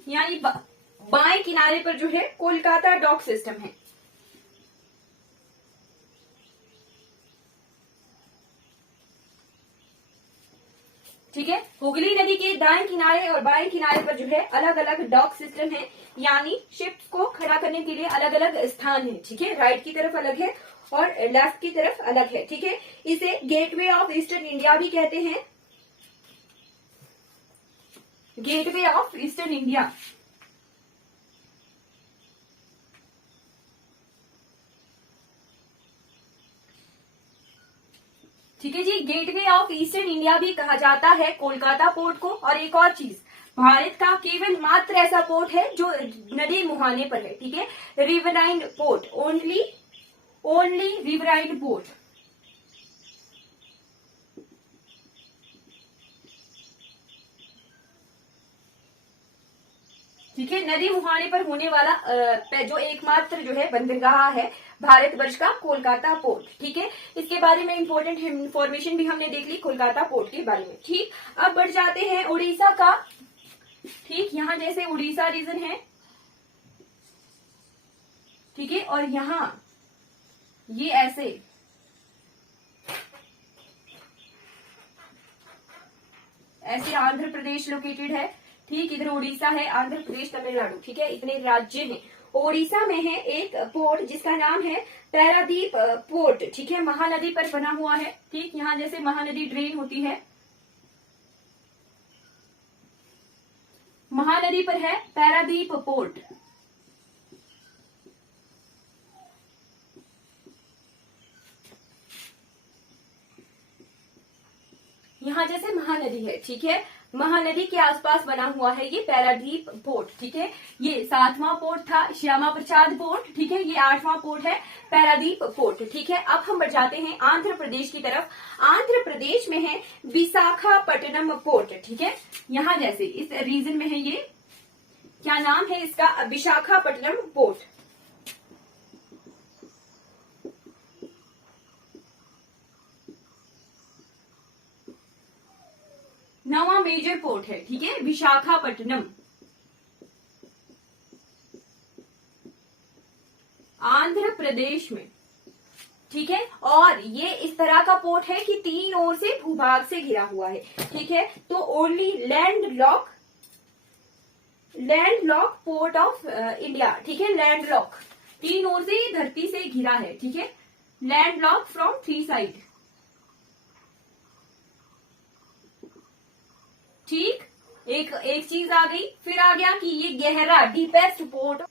यानी बाएं किनारे पर जो है कोलकाता डॉक सिस्टम है, ठीक है। हुगली नदी के दाएं किनारे और बाएं किनारे पर जो है अलग अलग डॉक सिस्टम है, यानी शिप्स को खड़ा करने के लिए अलग अलग स्थान है, ठीक है। राइट की तरफ अलग है और लेफ्ट की तरफ अलग है, ठीक है। इसे गेटवे ऑफ ईस्टर्न इंडिया भी कहते हैं, गेटवे ऑफ ईस्टर्न इंडिया, ठीक है जी। गेटवे ऑफ ईस्टर्न इंडिया भी कहा जाता है कोलकाता पोर्ट को। और एक और चीज, भारत का केवल मात्र ऐसा पोर्ट है जो नदी मुहाने पर है, ठीक है। Riverine port, only riverine port, ठीक है। नदी मुहाने पर होने वाला जो एकमात्र जो है बंदरगाह है भारतवर्ष का कोलकाता पोर्ट, ठीक है। इसके बारे में इंपॉर्टेंट इंफॉर्मेशन भी हमने देख ली कोलकाता पोर्ट के बारे में, ठीक। अब बढ़ जाते हैं उड़ीसा का, ठीक। यहां जैसे उड़ीसा रीजन है, ठीक है, और यहां ये ऐसे ऐसे आंध्र प्रदेश लोकेटेड है, ठीक, इधर उड़ीसा है, आंध्र प्रदेश, तमिलनाडु, ठीक है, इतने राज्य हैं। ओडिशा में है एक पोर्ट जिसका नाम है पैरादीप पोर्ट, ठीक है, महानदी पर बना हुआ है, ठीक, यहाँ जैसे महानदी ड्रेन होती है, महानदी पर है पैरादीप पोर्ट। यहाँ जैसे महानदी है, ठीक है, महानदी के आसपास बना हुआ है ये पैरादीप पोर्ट, ठीक है। ये 7वां पोर्ट था श्यामा प्रसाद पोर्ट, ठीक है, ये 8वां पोर्ट है पैरादीप पोर्ट, ठीक है। अब हम बढ़ जाते हैं आंध्र प्रदेश की तरफ। आंध्र प्रदेश में है विशाखापट्टनम पोर्ट, ठीक है, यहाँ जैसे इस रीजन में है ये, क्या नाम है इसका, विशाखापट्टनम पोर्ट। नवा मेजर पोर्ट है, ठीक है, विशाखापट्टनम, आंध्र प्रदेश में, ठीक है। और ये इस तरह का पोर्ट है कि 3 ओर से भूभाग से घिरा हुआ है, ठीक है। तो only land lock port of India, ठीक है, लैंड लॉक, 3 ओर से धरती से घिरा है, ठीक है, लैंड लॉक फ्रॉम 3 साइड, ठीक। एक चीज आ गई, फिर आ गया कि ये गहरा डीपेस्ट पोर्ट,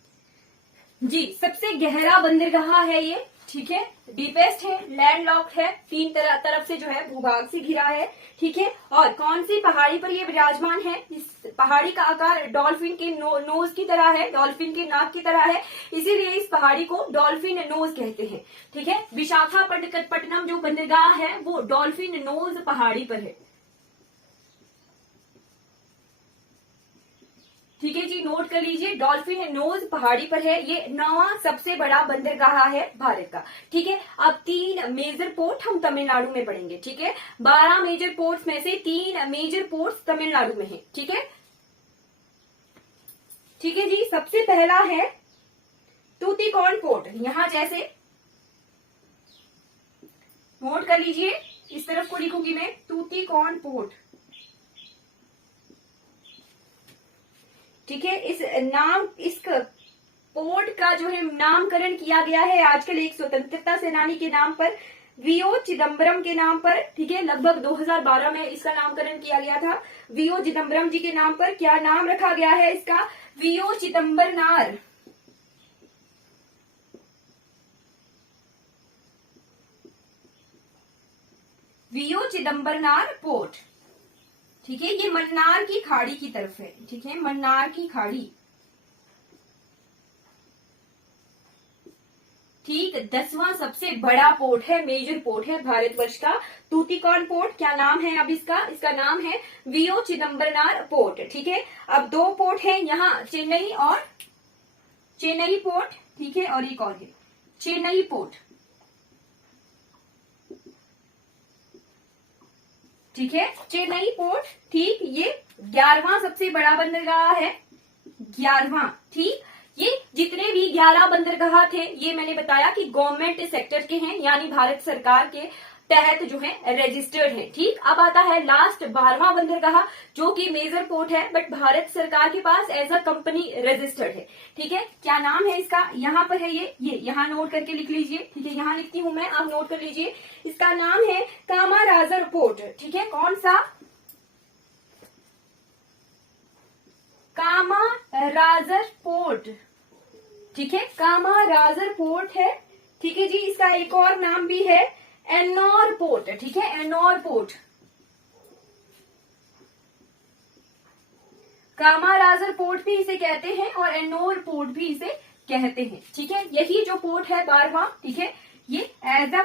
जी, सबसे गहरा बंदरगाह है ये, ठीक है, डीपेस्ट है, लैंड लॉक है, 3 तरफ से जो है भूभाग से घिरा है, ठीक है। और कौन सी पहाड़ी पर ये विराजमान है, इस पहाड़ी का आकार डॉल्फिन के नोज की तरह है, डॉल्फिन के नाक की तरह है, इसीलिए इस पहाड़ी को डॉल्फिन नोज कहते हैं, ठीक है। विशाखापट्टनम जो बंदरगाह है वो डॉल्फिन नोज पहाड़ी पर है, ठीक है जी, नोट कर लीजिए, डॉल्फिन नोज पहाड़ी पर है, ये 9वां सबसे बड़ा बंदरगाह है भारत का, ठीक है। अब 3 मेजर पोर्ट हम तमिलनाडु में पढ़ेंगे, ठीक है, 12 मेजर पोर्ट्स में से 3 मेजर पोर्ट्स तमिलनाडु में है, ठीक है, ठीक है जी। सबसे पहला है तूतीकोण पोर्ट, यहां जैसे नोट कर लीजिए, इस तरफ को लिखूंगी मैं, तूतीकोण पोर्ट, ठीक है। इस पोर्ट का जो है नामकरण किया गया है आजकल एक स्वतंत्रता सेनानी के नाम पर, वीओ चिदम्बरम के नाम पर, ठीक है, लगभग 2012 में इसका नामकरण किया गया था, वीओ चिदम्बरम जी के नाम पर। क्या नाम रखा गया है इसका, VO Chidambaranar, VO Chidambaranar port, ठीक है, ये मन्नार की खाड़ी की तरफ है, ठीक है, मन्नार की खाड़ी, ठीक। 10वां सबसे बड़ा पोर्ट है, मेजर पोर्ट है भारतवर्ष का, तूतीकोण पोर्ट। क्या नाम है अब इसका नाम है वीओ चिदम्बरनार पोर्ट, ठीक है। अब 2 पोर्ट है यहाँ, चेन्नई पोर्ट, ठीक है, और एक और है चेन्नई पोर्ट, ठीक है, चेन्नई पोर्ट, ठीक। ये 11वां सबसे बड़ा बंदरगाह है, 11वां, ठीक। ये जितने भी 11 बंदरगाह थे ये मैंने बताया कि गवर्नमेंट सेक्टर के हैं, यानी भारत सरकार के तहत जो है रजिस्टर्ड है, ठीक। अब आता है लास्ट 12वां बंदरगाह जो कि मेजर पोर्ट है, बट भारत सरकार के पास एज अ कंपनी रजिस्टर्ड है, ठीक है। क्या नाम है इसका, यहाँ पर है ये यहाँ नोट करके लिख लीजिए, ठीक है, यहाँ लिखती हूं मैं, आप नोट कर लीजिए। इसका नाम है कामाराजर पोर्ट, ठीक है, कौन सा, कामाराजर पोर्ट, ठीक है, कामाराजर पोर्ट है, ठीक है जी। इसका एक और नाम भी है एन्नौर पोर्ट, ठीक है, एन्नौर पोर्ट, कामाराजर पोर्ट भी इसे कहते हैं और एन्नौर पोर्ट भी इसे कहते हैं, ठीक है। यही जो पोर्ट है 12वां, ठीक है, ये एज अ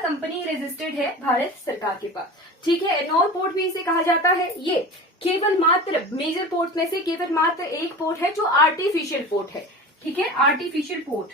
कंपनी रजिस्टर्ड है भारत सरकार के पास, ठीक है। एन्नौर पोर्ट भी इसे कहा जाता है। ये केवल मात्र मेजर पोर्ट में से केवल मात्र एक पोर्ट है जो आर्टिफिशियल पोर्ट है, ठीक है, आर्टिफिशियल पोर्ट,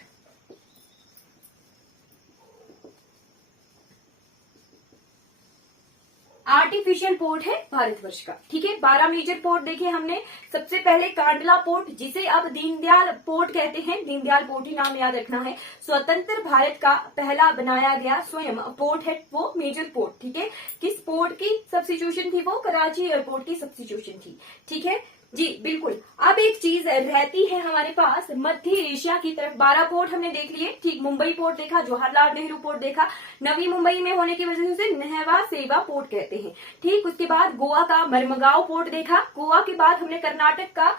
आर्टिफिशियल पोर्ट है भारतवर्ष का। ठीक है, 12 मेजर पोर्ट देखे हमने। सबसे पहले कांडला पोर्ट, जिसे अब दीनदयाल पोर्ट कहते हैं, दीनदयाल पोर्ट ही नाम याद रखना है। स्वतंत्र भारत का पहला बनाया गया स्वयं पोर्ट है वो मेजर पोर्ट। ठीक है, किस पोर्ट की सब्स्टिट्यूशन थी वो? कराची एयरपोर्ट की सब्स्टिट्यूशन थी। ठीक है जी, बिल्कुल। अब एक चीज रहती है हमारे पास मध्य एशिया की तरफ। 12 पोर्ट हमने देख लिए। ठीक, मुंबई पोर्ट देखा, जवाहरलाल नेहरू पोर्ट देखा, नवी मुंबई में होने की वजह से उसे नहवा सेवा पोर्ट कहते हैं। ठीक, उसके बाद गोवा का मरमगांव पोर्ट देखा। गोवा के बाद हमने कर्नाटक का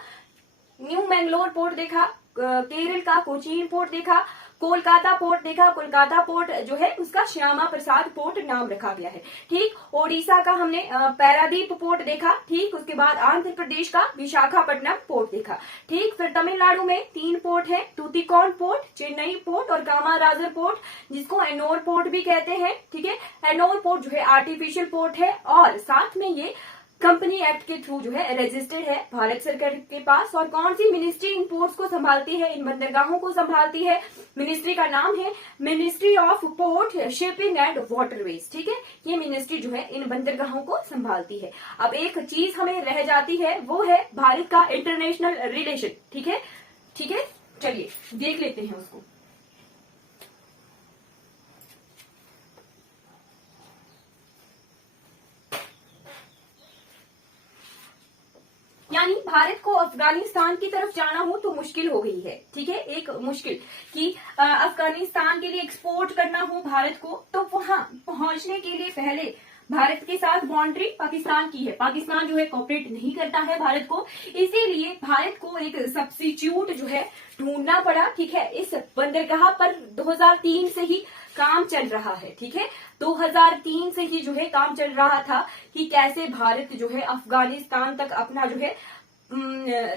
न्यू मैंगलोर पोर्ट देखा, केरल का कोचीन पोर्ट देखा, कोलकाता पोर्ट देखा। कोलकाता पोर्ट जो है उसका श्यामा प्रसाद पोर्ट नाम रखा गया है। ठीक, ओडिशा का हमने पैरादीप पोर्ट देखा। ठीक, उसके बाद आंध्र प्रदेश का विशाखापट्टनम पोर्ट देखा। ठीक, फिर तमिलनाडु में 3 पोर्ट है, तूतिकोण पोर्ट, चेन्नई पोर्ट और कामाराजर पोर्ट, जिसको एनोर पोर्ट भी कहते हैं। ठीक है, एनोर पोर्ट जो है आर्टिफिशियल पोर्ट है और साथ में ये कंपनी एक्ट के थ्रू जो है रजिस्टर्ड है भारत सरकार के पास। और कौन सी मिनिस्ट्री इन पोर्ट्स को संभालती है, इन बंदरगाहों को संभालती है? मिनिस्ट्री का नाम है ministry of port, shipping and waterways. ठीक है, ये मिनिस्ट्री जो है इन बंदरगाहों को संभालती है। अब एक चीज हमें रह जाती है, वो है भारत का इंटरनेशनल रिलेशन। ठीक है, ठीक है, चलिए देख लेते हैं उसको। यानी भारत को अफगानिस्तान की तरफ जाना हो तो मुश्किल हो गई है। ठीक है, एक मुश्किल कि अफगानिस्तान के लिए एक्सपोर्ट करना हो भारत को, तो वहां पहुंचने के लिए पहले भारत के साथ बाउंड्री पाकिस्तान की है। पाकिस्तान जो है कोऑपरेट नहीं करता है भारत को, इसीलिए भारत को एक सब्स्टिट्यूट जो है ढूंढना पड़ा। ठीक है, इस बंदरगाह पर 2003 से ही काम चल रहा है। ठीक है, 2003 से ही जो है काम चल रहा था कि कैसे भारत जो है अफगानिस्तान तक अपना जो है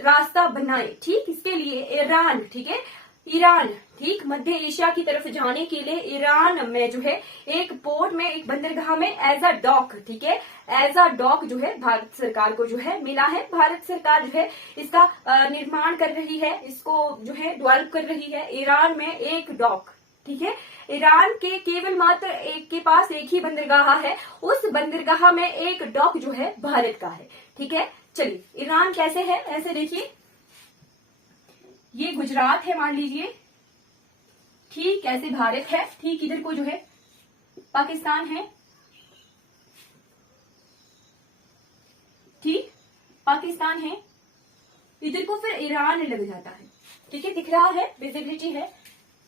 रास्ता बनाए। ठीक, इसके लिए ईरान, ठीक है, ईरान, ठीक, मध्य एशिया की तरफ जाने के लिए ईरान में जो है एक पोर्ट में, एक बंदरगाह में एज अ डॉक, ठीक है, एज अ डॉक जो है भारत सरकार को जो है मिला है। भारत सरकार जो है इसका निर्माण कर रही है, इसको जो है डेवलप कर रही है। ईरान में एक डॉक, ठीक है, ईरान के केवल मात्र एक के पास एक ही बंदरगाह है, उस बंदरगाह में एक डॉक जो है भारत का है। ठीक है, चलिए ईरान कैसे है, ऐसे देखिए, ये गुजरात है मान लीजिए, ठीक, ऐसे भारत है, ठीक, इधर को जो है पाकिस्तान है, ठीक, पाकिस्तान है, इधर को फिर ईरान लग जाता है। ठीक है, दिख रहा है, विजिबिलिटी है,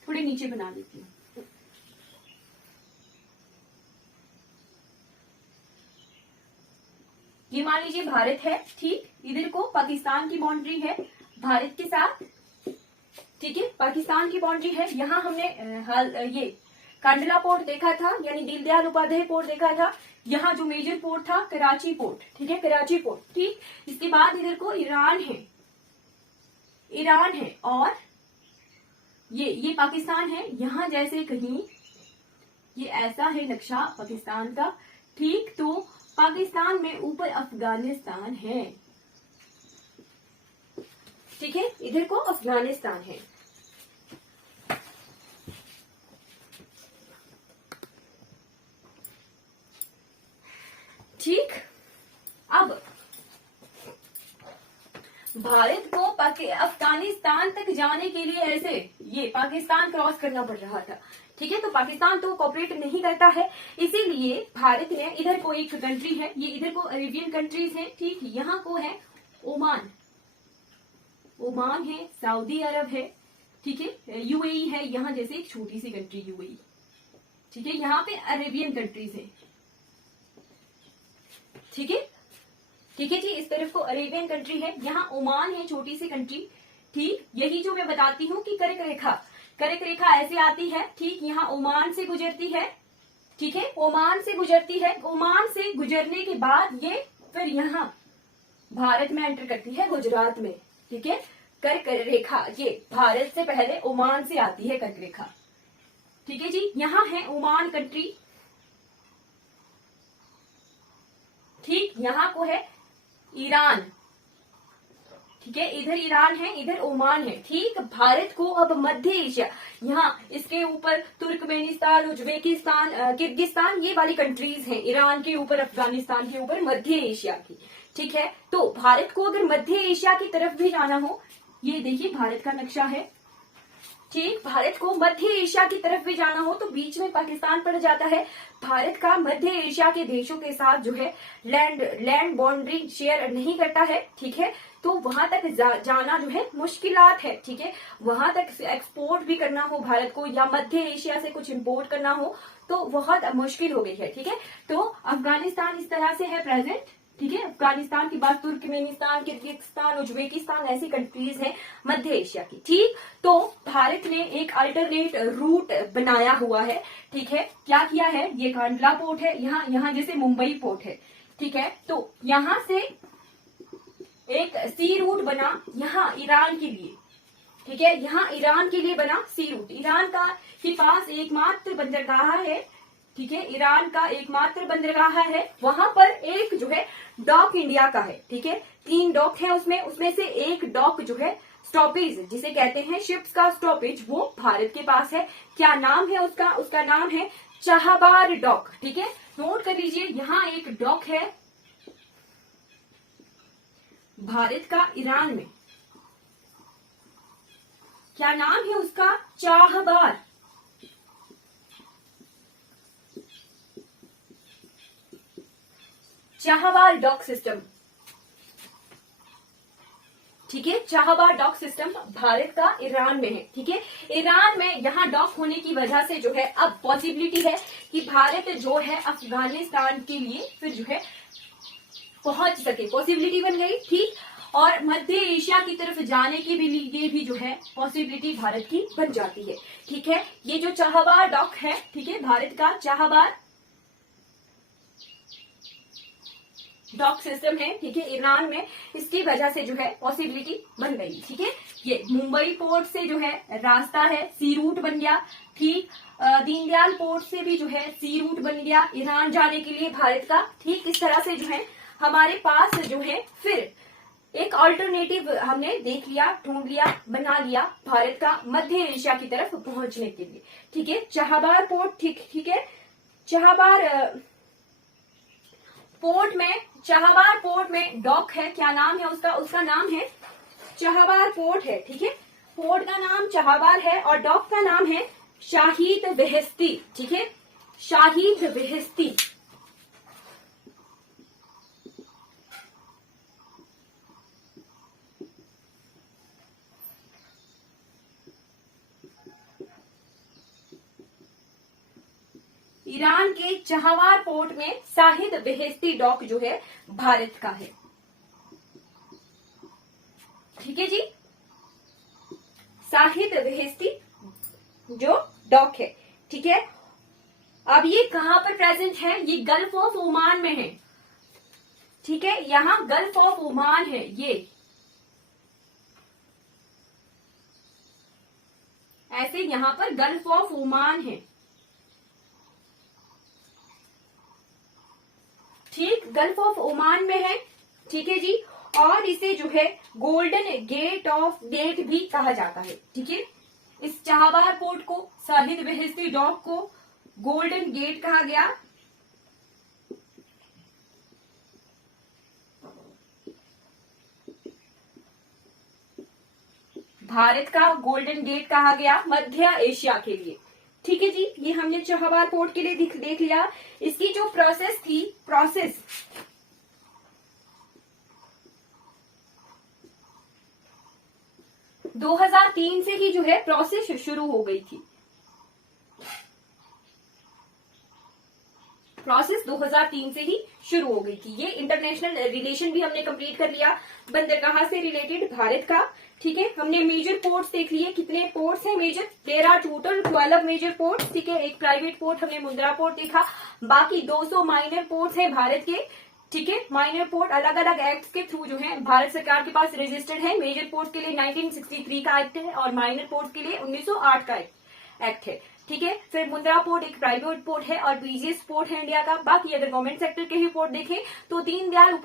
थोड़े नीचे बना देती हूँ। ये मान लीजिए भारत है, ठीक, इधर को पाकिस्तान की बाउंड्री है भारत के साथ। ठीक है, पाकिस्तान की बाउंड्री है। यहाँ हमने ये कांडला पोर्ट देखा था, यानी दीनदयाल उपाध्याय पोर्ट देखा था। यहाँ जो मेजर पोर्ट था कराची पोर्ट, ठीक है, कराची पोर्ट, ठीक। इसके बाद इधर को ईरान है, ईरान है, और ये पाकिस्तान है। यहाँ जैसे कहीं ये ऐसा है नक्शा पाकिस्तान का, ठीक, तो पाकिस्तान में ऊपर अफगानिस्तान है। ठीक है, इधर को अफगानिस्तान है। ठीक, अब भारत को अफगानिस्तान तक जाने के लिए ऐसे ये पाकिस्तान क्रॉस करना पड़ रहा था। ठीक है, तो पाकिस्तान तो कोऑपरेट नहीं करता है, इसीलिए भारत ने इधर को एक कंट्री है, ये इधर को अरेबियन कंट्रीज है, ठीक, यहाँ को है ओमान, ओमान है, सऊदी अरब है, ठीक है, यूएई है, यहाँ जैसे एक छोटी सी कंट्री यूएई, ठीक है, यहाँ पे अरेबियन कंट्रीज है। ठीक है, ठीक है जी, इस तरफ को अरेबियन कंट्री है, यहाँ ओमान है, छोटी सी कंट्री। ठीक, यही जो मैं बताती हूँ कि कर्क रेखा, कर्क रेखा ऐसे आती है, ठीक, यहाँ ओमान से गुजरती है, ठीक है, ओमान से गुजरती है, ओमान से गुजरने के बाद ये फिर यहाँ भारत में एंटर करती है, गुजरात में। ठीक है, कर्क रेखा ये भारत से पहले ओमान से आती है कर्क रेखा। ठीक है जी, यहाँ है ओमान कंट्री, ठीक, यहाँ को है ईरान, ठीक है, इधर ईरान है, इधर ओमान है। ठीक, भारत को अब मध्य एशिया, यहाँ इसके ऊपर तुर्कमेनिस्तान, उज्बेकिस्तान, किर्गिस्तान, ये वाली कंट्रीज हैं, ईरान के ऊपर, अफगानिस्तान के ऊपर, मध्य एशिया की। ठीक है, तो भारत को अगर मध्य एशिया की तरफ भी जाना हो, ये देखिए भारत का नक्शा है। ठीक, भारत को मध्य एशिया की तरफ भी जाना हो तो बीच में पाकिस्तान पड़ जाता है। भारत का मध्य एशिया के देशों के साथ जो है लैंड बाउंड्री शेयर नहीं करता है। ठीक है, तो वहां तक जाना जो है मुश्किलात है। ठीक है, वहां तक एक्सपोर्ट भी करना हो भारत को या मध्य एशिया से कुछ इंपोर्ट करना हो तो बहुत मुश्किल हो गई है। ठीक है, तो अफगानिस्तान इस तरह से है प्रेजेंट। ठीक है, अफगानिस्तान के बाद तुर्कमेनिस्तान, किर्गिस्तान, उज्बेकिस्तान, ऐसी कंट्रीज हैं मध्य एशिया की। ठीक, तो भारत ने एक अल्टरनेट रूट बनाया हुआ है। ठीक है, क्या किया है, ये कांडला पोर्ट है, यहाँ जैसे मुंबई पोर्ट है। ठीक है, तो यहां से एक सी रूट बना यहाँ ईरान के लिए। ठीक है, यहाँ ईरान के लिए बना सी रूट। ईरान के पास एकमात्र बंदरगाह है। ठीक है, ईरान का एकमात्र बंदरगाह है। वहां पर एक जो है डॉक इंडिया का है। ठीक है, 3 डॉक है उसमें से एक डॉक जो है स्टॉपेज, जिसे कहते हैं शिप्स का स्टॉपेज, वो भारत के पास है। क्या नाम है उसका नाम है चाहबार डॉक। ठीक है, नोट कर लीजिए, यहाँ एक डॉक है भारत का ईरान में। क्या नाम है उसका, चाहबार। चाहबार डॉक सिस्टम। ठीक है, चाहबार डॉक सिस्टम भारत का ईरान में है। ठीक है, ईरान में यहाँ डॉक होने की वजह से जो है अब पॉसिबिलिटी है कि भारत जो है अफगानिस्तान के लिए फिर जो है पहुंच सके, पॉसिबिलिटी बन गई। ठीक, और मध्य एशिया की तरफ जाने के लिए भी जो है पॉसिबिलिटी भारत की बन जाती है। ठीक है, ये जो चाहबार डॉक है, ठीक है, भारत का चाहबार डॉक सिस्टम है। ठीक है, ईरान में, इसकी वजह से जो है पॉसिबिलिटी बन गई। ठीक है, ये मुंबई पोर्ट से जो है रास्ता है, सी रूट बन गया। ठीक, दीनदयाल पोर्ट से भी जो है सी रूट बन गया ईरान जाने के लिए भारत का। ठीक, इस तरह से जो है हमारे पास जो है फिर एक ऑल्टरनेटिव हमने देख लिया, ढूंढ लिया, बना लिया भारत का मध्य एशिया की तरफ पहुंचने के लिए। ठीक है, चाहबार पोर्ट। ठीक है, चाहबार पोर्ट में डॉक है। क्या नाम है उसका नाम है चाहबार पोर्ट है। ठीक है, पोर्ट का नाम चाहबार है और डॉक का नाम है शाहिद बेहेस्ती। ठीक है, शाहिद बेहेस्ती। ईरान के चाहबार पोर्ट में शाहिद बेहेस्ती डॉक जो है भारत का है। ठीक है जी, शाहिद बेहेस्ती जो डॉक है। ठीक है, अब ये कहां पर प्रेजेंट है, ये गल्फ ऑफ ओमान में है। ठीक है, यहां गल्फ ऑफ ओमान है, ये ऐसे यहां पर गल्फ ऑफ ओमान है। ठीक, गल्फ ऑफ ओमान में है। ठीक है जी, और इसे जो है गोल्डन गेट भी कहा जाता है। ठीक है, इस चाहबार पोर्ट को, शाहिद बेहेस्ती डॉक को गोल्डन गेट कहा गया। भारत का गोल्डन गेट कहा गया मध्य एशिया के लिए। ठीक है जी, ये हमने चाहबार पोर्ट के लिए देख लिया। इसकी जो प्रोसेस थी, 2003 से ही जो है प्रोसेस शुरू हो गई थी। प्रोसेस 2003 से ही शुरू हो गई थी। ये इंटरनेशनल रिलेशन भी हमने कंप्लीट कर लिया बंदरगाह से रिलेटेड भारत का। ठीक है, हमने मेजर पोर्ट्स देख लिए, कितने पोर्ट्स हैं मेजर, 13 टोटल 12 मेजर पोर्ट्स। ठीक है, एक प्राइवेट पोर्ट हमने मुंद्रा पोर्ट देखा, बाकी 200 माइनर पोर्ट्स हैं भारत के। ठीक है, माइनर पोर्ट अलग अलग एक्ट के थ्रू जो है भारत सरकार के पास रजिस्टर्ड है। मेजर पोर्ट के लिए 1963 का एक्ट है और माइनर पोर्ट के लिए 1908 का एक्ट है। ठीक है, फिर मुंद्रा पोर्ट एक प्राइवेट पोर्ट है और बिजीएस्ट पोर्ट है इंडिया का। बाकी अगर गवर्नमेंट सेक्टर के ही पोर्ट देखें तो दीनदयाल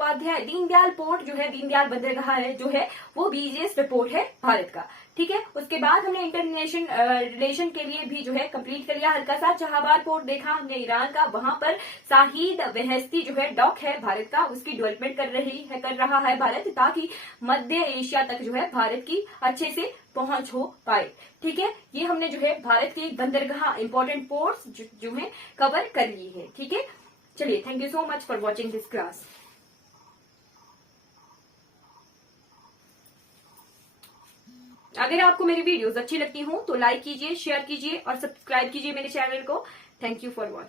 पोर्ट जो है, दीनदयाल बंदरगाह है जो है, वो बिजीएस्ट पोर्ट है भारत का। ठीक है, उसके बाद हमने इंटरनेशनल रिलेशन के लिए भी जो है कंप्लीट कर लिया हल्का सा। जहाबार पोर्ट देखा हमने ईरान का, वहां पर शाहिद बेहेस्ती जो है डॉक है भारत का, उसकी डेवलपमेंट कर रहा है भारत, ताकि मध्य एशिया तक जो है भारत की अच्छे से पहुंच हो पाए। ठीक है, ये हमने जो है भारत के बंदरगाह इंपॉर्टेंट पोर्ट्स जो है कवर कर ली है। ठीक है, चलिए, thank you so much for watching this class. अगर आपको मेरी वीडियोस अच्छी लगती हो तो लाइक कीजिए, शेयर कीजिए और सब्सक्राइब कीजिए मेरे चैनल को। Thank you for watching.